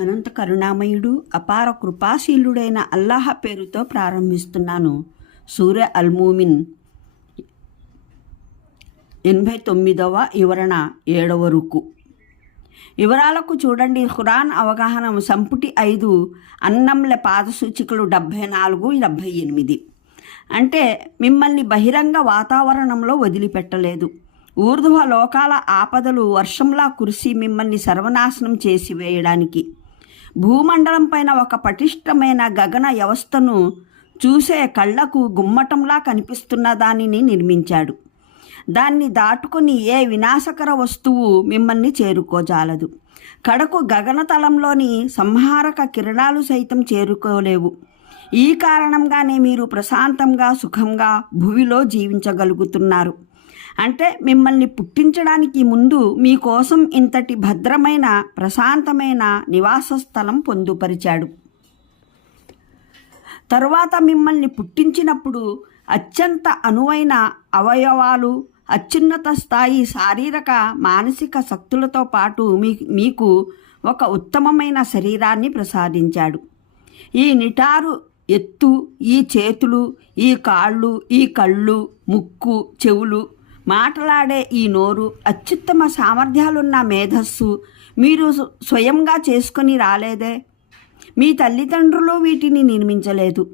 అనంత కరుణామయుడు అపార కృపాశీలుడైన అల్లాహ పేరుతో ప్రారంభిస్తున్నాను. సూర్య అల్మూమిన్ ఎనభై తొమ్మిదవ వివరణ ఏడవ రుకు. వివరాలకు చూడండి. ఖురాన్ అవగాహన సంపుటి ఐదు అన్నంల పాదసూచికలు డెబ్భై నాలుగు డెబ్భై ఎనిమిది. అంటే మిమ్మల్ని బహిరంగ వాతావరణంలో వదిలిపెట్టలేదు. ఊర్ధ్వ లోకాల ఆపదలు వర్షంలా కురిసి మిమ్మల్ని సర్వనాశనం చేసి వేయడానికి భూమండలం పైన ఒక పటిష్టమైన గగన వ్యవస్థను చూసే కళ్ళకు గుమ్మటంలా కనిపిస్తున్న దానిని నిర్మించాడు. దాన్ని దాటుకుని ఏ వినాశకర వస్తువు మిమ్మల్ని చేరుకోజాలదు. కడకు గగనతలంలోని సంహారక కిరణాలు సైతం చేరుకోలేవు. ఈ కారణంగానే మీరు ప్రశాంతంగా సుఖంగా భూమిలో జీవించగలుగుతున్నారు. అంటే మిమ్మల్ని పుట్టించడానికి ముందు మీకోసం ఇంతటి భద్రమైన ప్రశాంతమైన నివాస స్థలం పొందుపరిచాడు. తరువాత మిమ్మల్ని పుట్టించినప్పుడు అత్యంత అనువైన అవయవాలు అత్యున్నత స్థాయి శారీరక మానసిక శక్తులతో పాటు మీ మీకు ఒక ఉత్తమమైన శరీరాన్ని ప్రసాదించాడు. ఈ నిటారు ఎత్తు ఈ చేతులు ఈ కాళ్ళు ఈ కళ్ళు ముక్కు చెవులు మాట్లాడే ఈ నోరు అత్యుత్తమ సామర్థ్యాలున్న మేధస్సు మీరు స్వయంగా చేసుకుని రాలేదే. మీ తల్లిదండ్రులు వీటిని నిర్మించలేదు.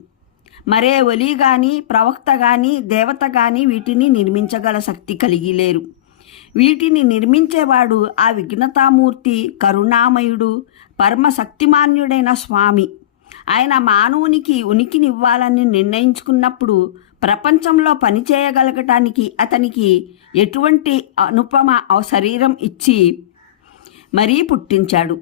మరే ఒలి కానీ ప్రవక్త కానీ దేవత కానీ వీటిని నిర్మించగల శక్తి కలిగి లేరు. వీటిని నిర్మించేవాడు ఆ విఘ్నతామూర్తి కరుణామయుడు పరమశక్తిమాన్యుడైన స్వామి. ఆయన మానవునికి ఉనికినివ్వాలని నిర్ణయించుకున్నప్పుడు ప్రపంచంలో పనిచేయగలగటానికి అతనికి ఎటువంటి అనుపమ శరీరం ఇచ్చి మరీ పుట్టించాడు.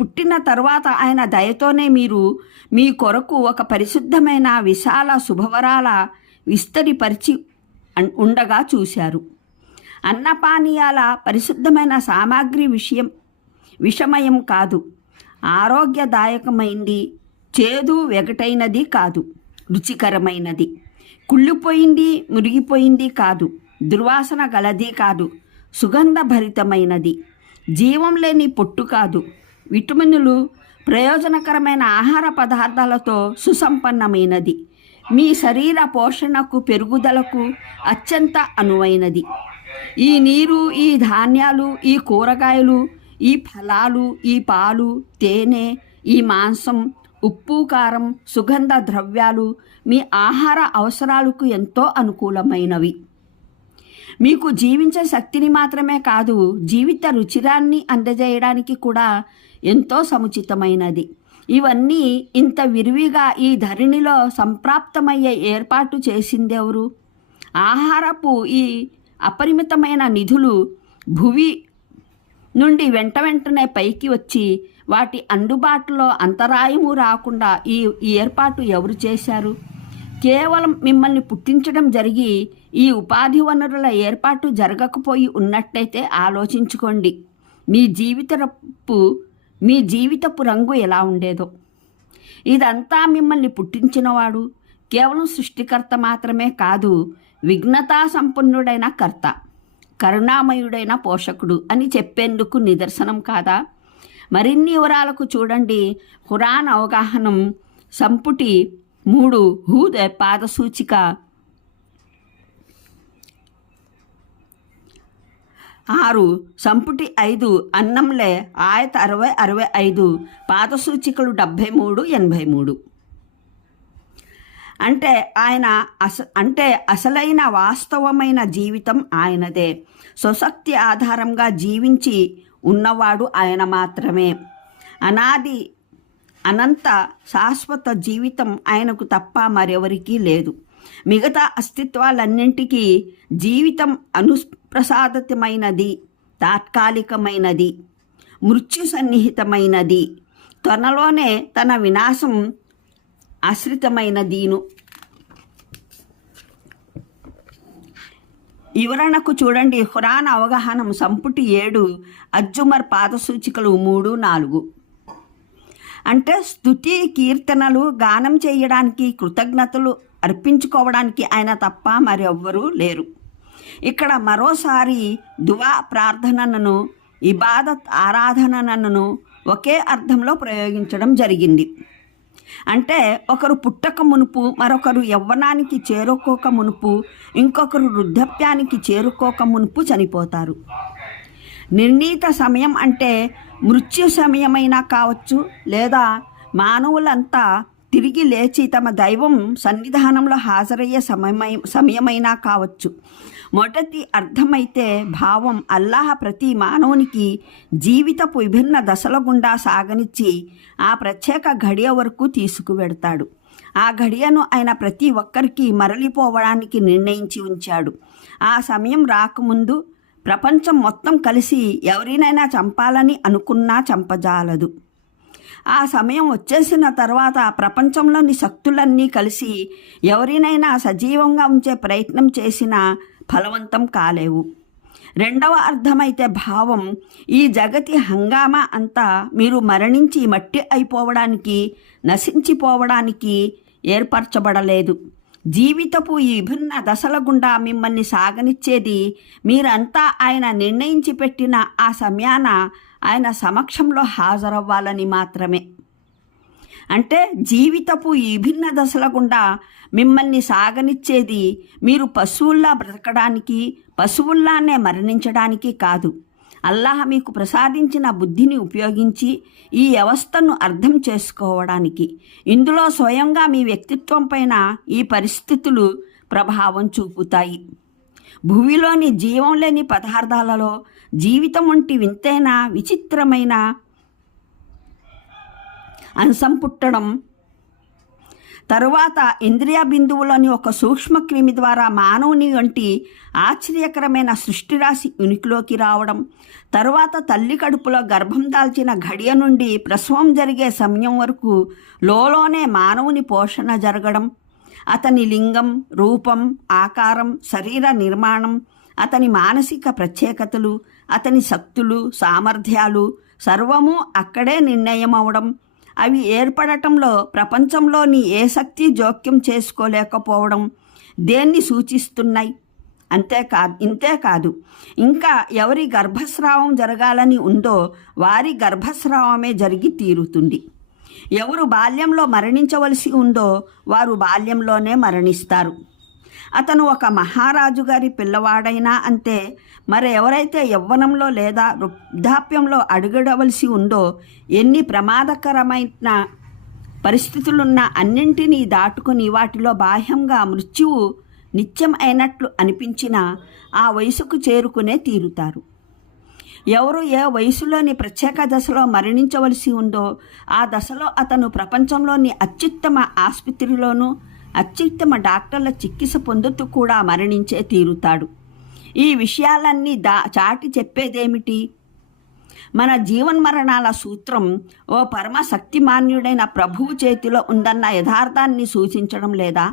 పుట్టిన తర్వాత ఆయన దయతోనే మీరు మీ కొరకు ఒక పరిశుద్ధమైన విశాల శుభవరాల విస్తరిపరిచి ఉండగా చూశారు. అన్నపానీయాల పరిశుద్ధమైన సామాగ్రి విషయం విషమయం కాదు. ఆరోగ్యదాయకమైంది చేదు వెగటైనది కాదు. రుచికరమైనది. కుళ్ళిపోయింది మురిగిపోయింది కాదు. దుర్వాసన గలది కాదు. సుగంధభరితమైనది. జీవం లేని పొట్టు కాదు. విటమిన్లు ప్రయోజనకరమైన ఆహార పదార్థాలతో సుసంపన్నమైనది. మీ శరీర పోషణకు పెరుగుదలకు అత్యంత అనువైనది. ఈ నీరు ఈ ధాన్యాలు ఈ కూరగాయలు ఈ ఫలాలు ఈ పాలు తేనె ఈ మాంసం ఉప్పు కారం సుగంధ ద్రవ్యాలు మీ ఆహార అవసరాలకు ఎంతో అనుకూలమైనవి. మీకు జీవించే శక్తిని మాత్రమే కాదు జీవిత రుచిరాన్ని అందజేయడానికి కూడా ఎంతో సముచితమైనది. ఇవన్నీ ఇంత విరివిగా ఈ ధరణిలో సంప్రాప్తమయ్యే ఏర్పాటు చేసిందెవరు ఆహారపు ఈ అపరిమితమైన నిధులు భువి నుండి వెంట వెంటనే పైకి వచ్చి వాటి అందుబాటులో అంతరాయము రాకుండా ఈ ఏర్పాటు ఎవరు చేశారు? కేవలం మిమ్మల్ని పుట్టించడం జరిగి ఈ ఉపాధి వనరుల ఏర్పాటు జరగకపోయి ఉన్నట్టయితే ఆలోచించుకోండి. మీ జీవితపు మీ జీవితపు రంగు ఎలా ఉండేదో. ఇదంతా మిమ్మల్ని పుట్టించినవాడు కేవలం సృష్టికర్త మాత్రమే కాదు విఘ్నతా సంపన్నుడైన కర్త కరుణామయుడైన పోషకుడు అని చెప్పేందుకు నిదర్శనం కాదా? మరిన్ని వివరాలకు చూడండి. హురాన్ అవగాహనం సంపుటి మూడు హూద్ పాదసూచిక. ఆరు సంపుటి ఐదు అన్నంలే ఆయత అరవై అరవై ఐదు పాదసూచికలు డెబ్భై మూడు ఎనభై మూడు. అంటే ఆయన అస అంటే అసలైన వాస్తవమైన జీవితం ఆయనదే. స్వశక్తి ఆధారంగా జీవించి ఉన్నవాడు ఆయన మాత్రమే. అనాది అనంత శాశ్వత జీవితం ఆయనకు తప్ప మరెవరికీ లేదు. మిగతా అస్తిత్వాలన్నింటికీ జీవితం అనుప్రసాదితమైనది తాత్కాలికమైనది మృత్యు సన్నిహితమైనది త్వరలోనే తన వినాశం ఆశ్రితమైనదీను. వివరణకు చూడండి. హురాన్ అవగాహనం సంపుటి ఏడు అజ్జుమర్ పాదసూచికలు మూడు నాలుగు. అంటే స్థుతి కీర్తనలు గానం చేయడానికి కృతజ్ఞతలు అర్పించుకోవడానికి ఆయన తప్ప మరెవ్వరూ లేరు. ఇక్కడ మరోసారి దువా ప్రార్థనను ఇబాదత్ ఆరాధనను ఒకే అర్థంలో ప్రయోగించడం జరిగింది. అంటే ఒకరు పుట్టక మునుపు మరొకరు యవ్వనానికి చేరుకోక మునుపు ఇంకొకరు వృద్ధాప్యానికి చేరుకోక మునుపు చనిపోతారు. నిర్ణీత సమయం అంటే మృత్యు సమయమైనా కావచ్చు లేదా మానవులంతా తిరిగి లేచి తమ దైవం సన్నిధానంలో హాజరయ్యే సమయమై సమయమైనా కావచ్చు. మొదటి అర్థమైతే భావం అల్లాహ ప్రతి మానవునికి జీవితపు విభిన్న దశల గుండా సాగనిచ్చి ఆ ప్రత్యేక ఘడియ వరకు తీసుకువెడతాడు. ఆ ఘడియను ఆయన ప్రతి ఒక్కరికి మరలిపోవడానికి నిర్ణయించి ఉంచాడు. ఆ సమయం రాకముందు ప్రపంచం మొత్తం కలిసి ఎవరినైనా చంపాలని అనుకున్నా చంపజాలదు. ఆ సమయం వచ్చేసిన తర్వాత ప్రపంచంలోని శక్తులన్నీ కలిసి ఎవరినైనా సజీవంగా ఉంచే ప్రయత్నం చేసినా ఫలవంతం కాలేవు. రెండవ అర్థమైతే భావం ఈ జగతి హంగామా అంతా మీరు మరణించి మట్టి అయిపోవడానికి నశించిపోవడానికి ఏర్పరచబడలేదు. జీవితపు ఈ విభిన్న దశల గుండా మిమ్మల్ని సాగనిచ్చేది మీరంతా ఆయన నిర్ణయించి పెట్టిన ఆ సమయాన ఆయన సమక్షంలో హాజరవ్వాలని మాత్రమే. అంటే జీవితపు విభిన్న దశల గుండా మిమ్మల్ని సాగనిచ్చేది మీరు పశువుల్లా బ్రతకడానికి పశువుల్లానే మరణించడానికి కాదు. అల్లాహ్ మీకు ప్రసాదించిన బుద్ధిని ఉపయోగించి ఈ వ్యవస్థను అర్థం చేసుకోవడానికి. ఇందులో స్వయంగా మీ వ్యక్తిత్వం పైన ఈ పరిస్థితులు ప్రభావం చూపుతాయి. భూమిలోని జీవం లేని పదార్థాలలో జీవితం వంటి వింతైన విచిత్రమైన అంశం పుట్టడం తరువాత ఇంద్రియ బిందువులోని ఒక సూక్ష్మక్రిమి ద్వారా మానవుని వంటి ఆశ్చర్యకరమైన సృష్టిరాశి ఉనికిలోకి రావడం. తరువాత తల్లి కడుపులో గర్భం దాల్చిన ఘడియ నుండి ప్రసవం జరిగే సమయం వరకు లోలోనే మానవుని పోషణ జరగడం. అతని లింగం రూపం ఆకారం శరీర నిర్మాణం అతని మానసిక ప్రత్యేకతలు అతని శక్తులు సామర్థ్యాలు సర్వము అక్కడే నిర్ణయం అవడం అవి ఏర్పడటంలో ప్రపంచంలోని ఏ శక్తి జోక్యం చేసుకోలేకపోవడం దేన్ని సూచిస్తున్నాయి? అంతేకాదు ఇంతేకాదు. ఇంకా ఎవరి గర్భస్రావం జరగాలని ఉందో వారి గర్భస్రావమే జరిగి తీరుతుంది. ఎవరు బాల్యంలో మరణించవలసి ఉందో వారు బాల్యంలోనే మరణిస్తారు. అతను ఒక మహారాజు గారి పిల్లవాడైనా అంతే. మరెవరైతే యవ్వనంలో లేదా వృద్ధాప్యంలో అడుగడవలసి ఉందో ఎన్ని ప్రమాదకరమైన పరిస్థితులున్న అన్నింటినీ దాటుకుని వాటిలో బాహ్యంగా మృత్యువు నిత్యం అయినట్లు అనిపించినా ఆ వయసుకు చేరుకునే తీరుతారు. ఎవరు ఏ వయసులోని ప్రత్యేక దశలో మరణించవలసి ఉందో ఆ దశలో అతను ప్రపంచంలోని అత్యుత్తమ ఆసుపత్రిలోనూ అత్యుత్తమ డాక్టర్ల చికిత్స పొందుతూ కూడా మరణించే తీరుతాడు. ఈ విషయాలన్నీ దా చాటి చెప్పేదేమిటి? మన జీవన్మరణాల సూత్రం ఓ పరమ శక్తిమాన్యుడైన ప్రభువు చేతిలో ఉందన్న యథార్థాన్ని సూచించడం లేదా?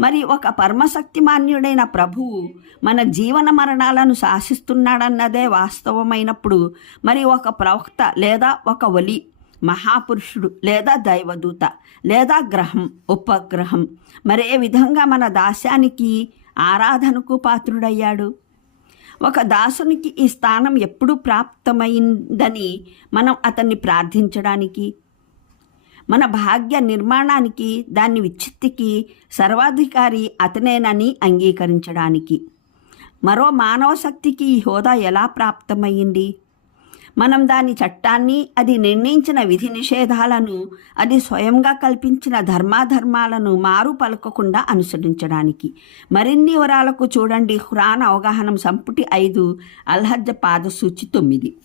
మరి ఒక పరమశక్తిమాన్యుడైన ప్రభువు మన జీవన మరణాలను శాసిస్తున్నాడన్నదే వాస్తవమైనప్పుడు మరి ఒక ప్రవక్త లేదా ఒక ఒలి మహాపురుషుడు లేదా దైవదూత లేదా గ్రహం ఉపగ్రహం. మరే విధంగా మన దాస్యానికి ఆరాధనకు పాత్రుడయ్యాడు? ఒక దాసునికి ఈ స్థానం ఎప్పుడు ప్రాప్తమైందని మనం అతన్ని ప్రార్థించడానికి మన భాగ్య నిర్మాణానికి దాని విచ్చిత్తికి సర్వాధికారి అతనేనని అంగీకరించడానికి. మరో మానవ శక్తికి ఈ హోదా ఎలా ప్రాప్తమైంది? మనం దాని చట్టాన్ని అది నిర్ణయించిన విధి నిషేధాలను అది స్వయంగా కల్పించిన ధర్మాధర్మాలను మారు పలకకుండా అనుసరించడానికి. మరిన్ని వివరాలకు చూడండి. హురాన్ అవగాహన సంపుటి ఐదు అల్హజ్జ పాదసూచి తొమ్మిది.